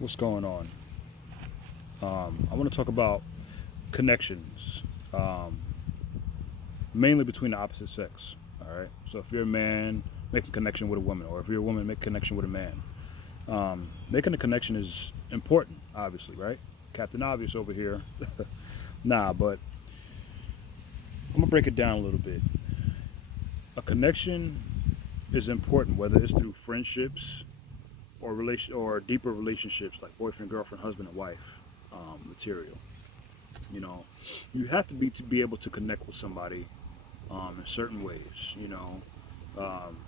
What's going on? I want to talk about connections, um, mainly between the opposite sex. All right. So if you're a man, making connection with a woman, or if you're a woman, make connection with a man. Making a connection is important, obviously, right? Captain Obvious over here. Nah, but I'm gonna break it down a little bit. A connection is important, whether it's through friendships or deeper relationships like boyfriend, girlfriend, husband, and wife material. You know, you have to be able to connect with somebody in certain ways. Um,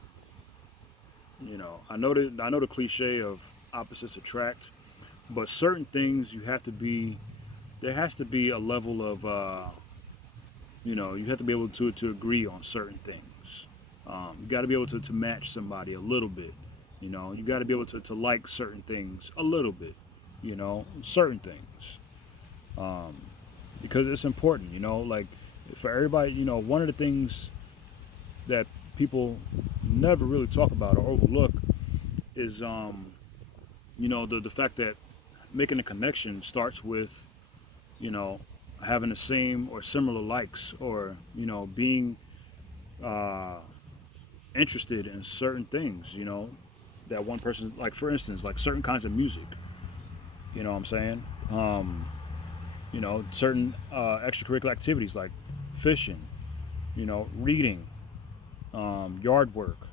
I know the cliche of opposites attract, but certain things you have to be. There has to be a level of you have to be able to agree on certain things. You got to be able to match somebody a little bit. You got to be able to like certain things a little bit. Certain things. Um, because it's important. Like for everybody. One of the things that people never really talk about or overlook is the fact that making a connection starts with you know having the same or similar likes or being uh, interested in certain things that one person, like for instance, like certain kinds of music. What I'm saying? Certain extracurricular activities like fishing, reading, yard work,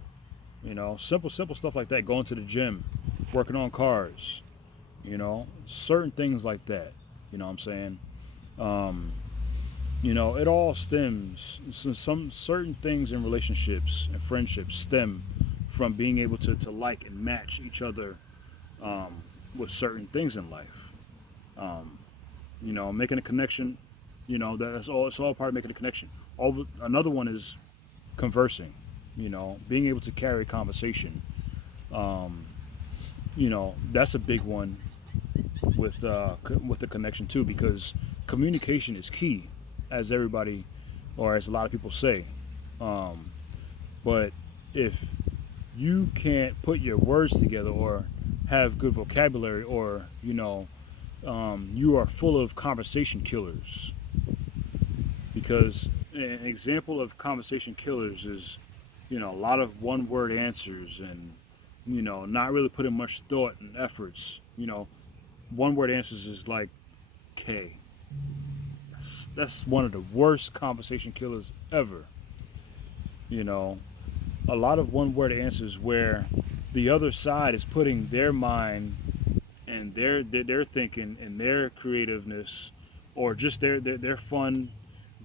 simple stuff like that, going to the gym, working on cars, certain things like that. What I'm saying? um, it all stems, some certain things in relationships and friendships stem from being able to like and match each other um, with certain things in life. um, Making a connection, that's all, it's all part of making a connection. Another one is conversing, being able to carry conversation. um, that's a big one with the connection too, because communication is key, as everybody or as a lot of people say. Um, but if you can't put your words together or have good vocabulary, or you are full of conversation killers. Because an example of conversation killers is a lot of one word answers, and not really putting much thought and efforts. One word answers is like K. That's one of the worst conversation killers ever. You know, a lot of one word answers where the other side is putting their mind and their thinking and their creativeness, or just their fun,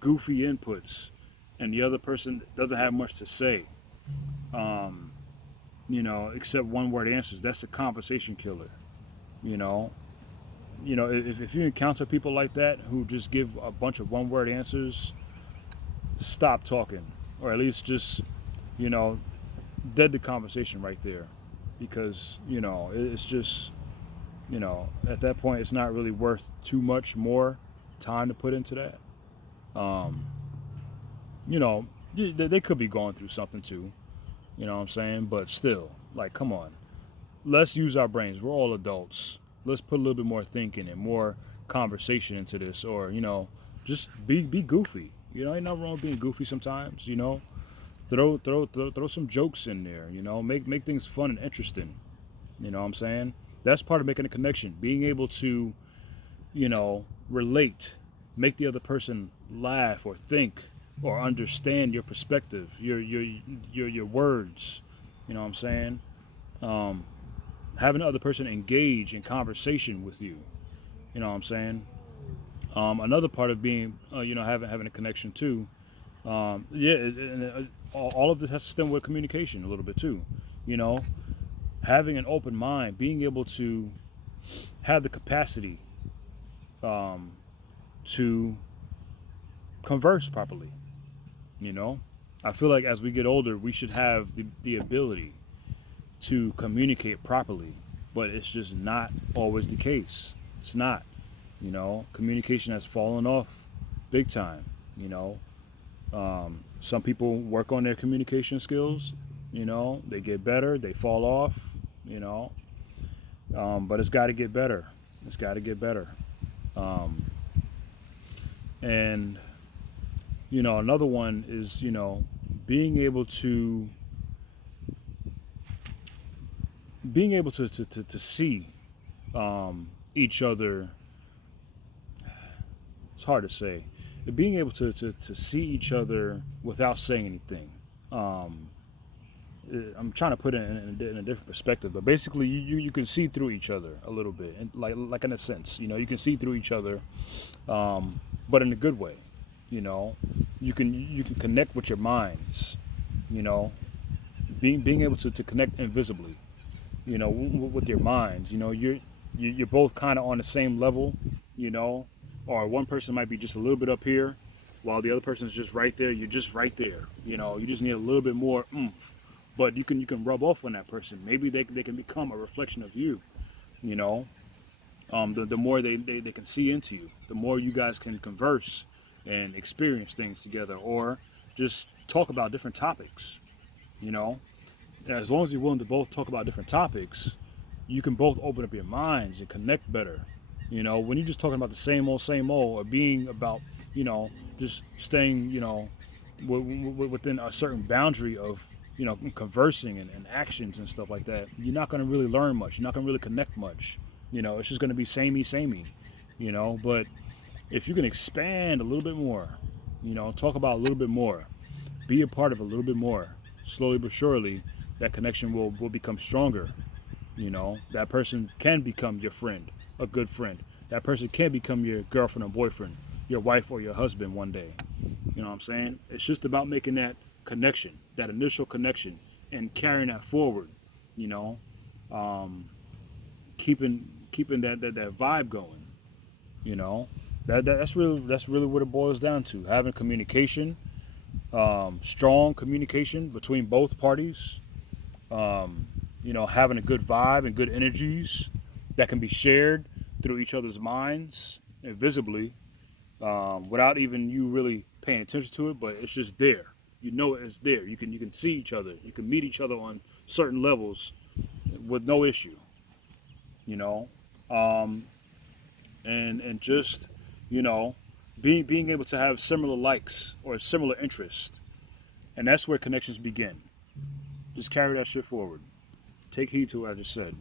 goofy inputs, and the other person doesn't have much to say. Um, except one word answers. That's a conversation killer. You know, if you encounter people like that who just give a bunch of one word answers, stop talking, or at least just you know dead the conversation right there, because it's just at that point it's not really worth too much more time to put into that. um you know they could be going through something too, what I'm saying, but still, like, come on, let's use our brains. We're all adults. Let's put a little bit more thinking and more conversation into this, or just be goofy. Ain't nothing wrong with being goofy sometimes. Throw some jokes in there. Make things fun and interesting. What I'm saying? That's part of making a connection. Being able to relate, make the other person laugh or think or understand your perspective, your words. What I'm saying? Um, Having the other person engage in conversation with you. What I'm saying? Another part of being, having a connection too. Yeah, and all of this has to stem with communication a little bit too. You know, Having an open mind, being able to have the capacity um, to converse properly. You know, I feel like as we get older, we should have the ability to communicate properly, but it's just not always the case. It's not. Communication has fallen off big time. You know, some people work on their communication skills. They get better, they fall off. You know, But it's got to get better. It's got to get better. Um, and another one is being able to to see each other. It's hard to say. Being able to see each other without saying anything. Um, I'm trying to put it in a different perspective, but basically, you can see through each other a little bit, and like in a sense, you can see through each other, um, but in a good way. You know, you can connect with your minds. You know, being able to connect invisibly. With your minds. You're both kind of on the same level. You know, or one person might be just a little bit up here, while the other person is just right there. You're just right there. You just need a little bit more oomph, but you can rub off on that person. Maybe they can become a reflection of you. You know, the more they can see into you, the more you guys can converse and experience things together, or just talk about different topics. You know, as long as you're willing to both talk about different topics, you can both open up your minds and connect better. When you're just talking about the same old, or being about, just staying, within a certain boundary of, conversing and actions and stuff like that, you're not going to really learn much. You're not going to really connect much. It's just going to be samey. But if you can expand a little bit more, talk about a little bit more, be a part of a little bit more, slowly but surely, that connection will become stronger. That person can become your friend, a good friend. That person can become your girlfriend or boyfriend, your wife or your husband one day. You know what I'm saying? It's just about making that connection, that initial connection, and carrying that forward. You know, um, keeping that vibe going. You know, that's really what it boils down to: having communication, strong communication between both parties. Um, having a good vibe and good energies that can be shared through each other's minds and visibly, without even you really paying attention to it, but it's just there. It's there. You can see each other. You can meet each other on certain levels with no issue. You know, um, and just you know, being able to have similar likes or similar interests, and that's where connections begin. Just carry that shit forward. Take heed to what I just said.